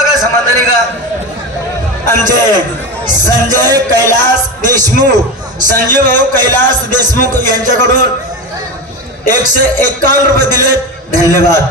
तुम्हाला काय संबंध नाही का? आमचे संजय कैलास देशमुख संजय भाऊ कैलास देशमुख यांच्याकडून एकशे एकावन्न रुपये दिले धन्यवाद.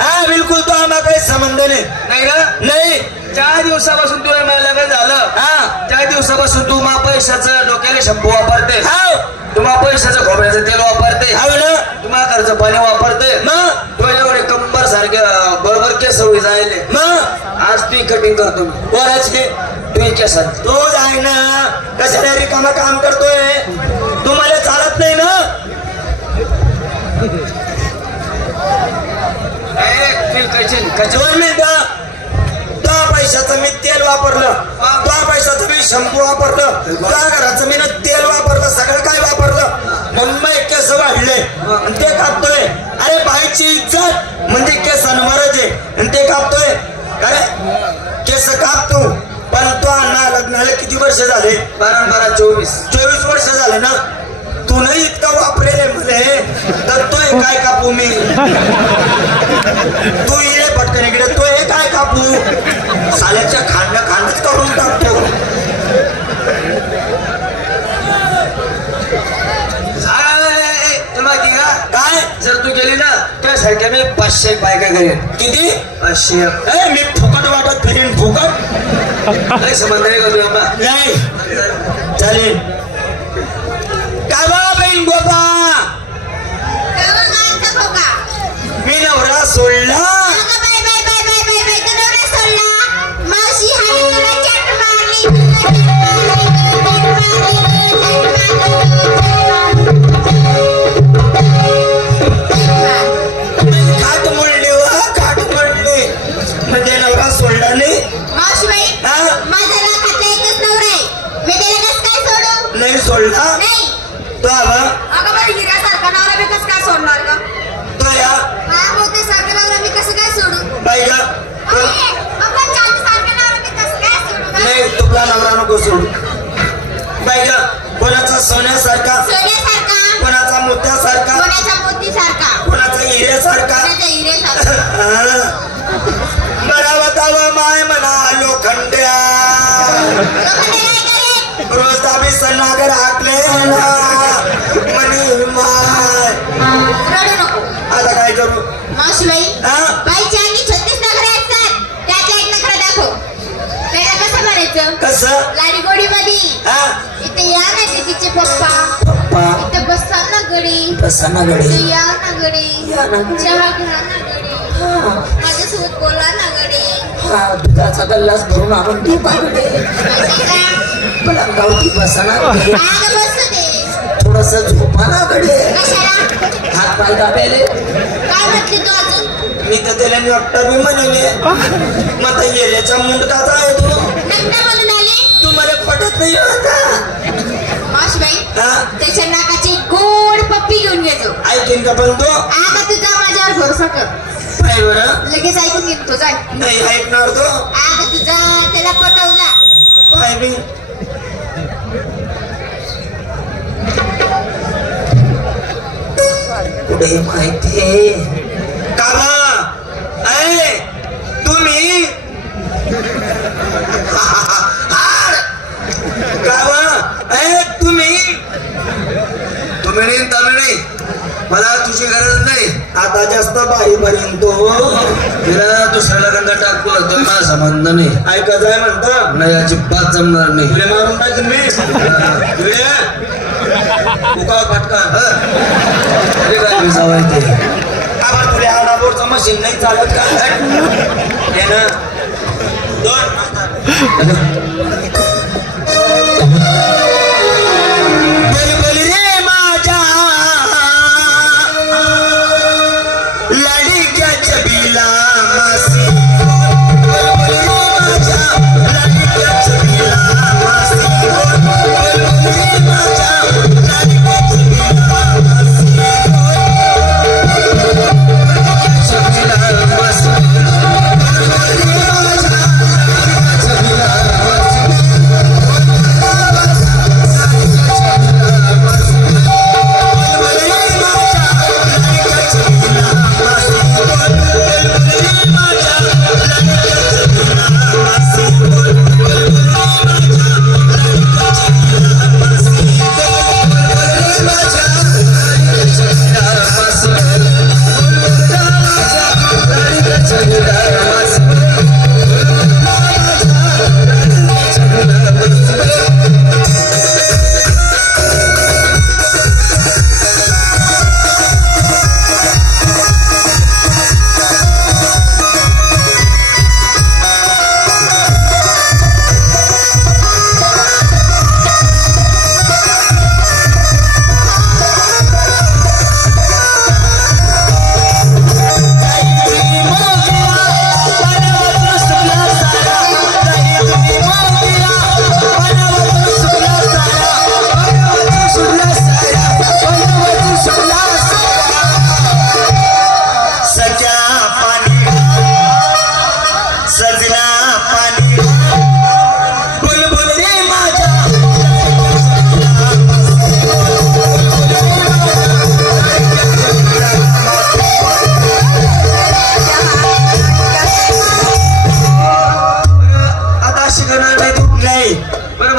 हा बिलकुल तो आम्हाला काही संबंध नाही. का? नाही. चार दिवसापासून तुला मला लग्न झालं. हा. चार दिवसापासून तू मा पैशाचं डोक्याला शंभू वापरते. हाव तुम्हा पैशाचं खोबऱ्याचं तेल वापरते. हाव ना. तुम्हा घरचं पाणी वापरते. मग? तुझ्या एवढे कंबर सारखे बरोबर केस होई जायले मग? आज तू कटिंग करतो बरंच कोणाच की केसात तो आहे ना कशाला रिकामा काम करतोय? तुम्हाला चालत नाही ना? खचवाय नाही का? त्या पैशाचं मी तेल वापरलं. त्या पैशाचं मी शंपू वापरलं. त्या घराचं मी तेल वापरलं सगळं काय वापरलं? मुंबई केस वाढले. आणि ते कापतोय अरे बाईची इज्जत. म्हणजे केस आहे. आणि ते कापतोय अरे केस कापतो. पण तो अण्णा लग्नाला किती वर्ष झाले? बारा बारा चोवीस. चोवीस वर्ष झाले ना? तू नाही इतका वापरेल मले तर तो काय कापू मी? तू ये पटकन इकडे तो हे काय कापू? ना त्यासारख्या मी पाचशे बायका करेन किती? पाचशे. मी फुकट वाटत फिरीन फुकट. काही संबंध नाही का तुझ्या नाही. चालेल. काय बा सोडला? नाही. तो आवा अगं बाई, हिऱ्यासारखा नवरा मी कसं काय सोडणार गं? तो या. माझ्या मोतीसारखा नवरा मी कसं काय सोडू? बाई का? नाही तुला नवरा नको सोडू. बाई का कोणाचा सोन्यासारखा? कोणाचा मोत्यासारखा? कोणाचा हिऱ्यासारखा. बरा बतावा माय म्हणा मावशीबाई, बाईची अंगी छत्तीस नखरे असतात. त्यातला एक नखरा दाखव. त्याला कसं लाडीगोडीमध्ये. हा इथे या ना तिचे पप्पा. पप्पा इथे बसा ना गडी. गडे या ना गडी. या ना गडी. चहा घ्या ना गडी. माझ्यासोबत बोला ना गडी. हा दुधाचा गल्लास भरून आणून दे बागडे गडे बसू दे. थोडस गडे. कशाला? हात पाय दाबेले. काय म्हटली तू अजून? मी तर त्याला नोट्टा बी म्हणले. मग येल्याचा मुंडकाचा आहे तू. नंतर म्हणून आली? तू मला पटत नाही आता हा? त्याच्या नाकाची गोड पप्पी घेऊन घेतो ऐकेन का पण तो? आता तुझा माझ्यावर भरोसा कर. काय बरं? लगेच ऐकून घेतो जाय. नाही ऐकणार तो. आता तुझा त्याला पटवला. काय बी. कुठे माहितीये कामा ऐ तुम्ही कामा ऐ तुम्ही तुम्ही नाही. मला तुझी गरज नाही. आता जास्त बारी पर्यंत तिला दुसऱ्याला रंग टाकू तो माझा संबंध नाही. ऐकत आहे म्हणता? नाही अजिबात जमणार नाही. मारून टाकेन मी. तुले उका पटका जावं ते आबा तुले आडाबोरचं मशीन नाही चालत का? हे ना दोन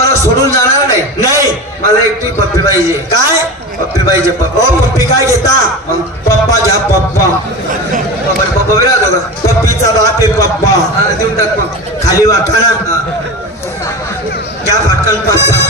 मला सोडून जाणार नाही. नाही. मला एकटी पप्पी पाहिजे. काय? पप्पी पाहिजे पप्पा. ओ पप्पी काय घेता? मग पप्पा घ्या पप्पा. पप्पा पप्पा पप्पीचा बाप आहे पप्पा. देऊन टाक खाली वाटा ना. त्या फाटकन पप्पा.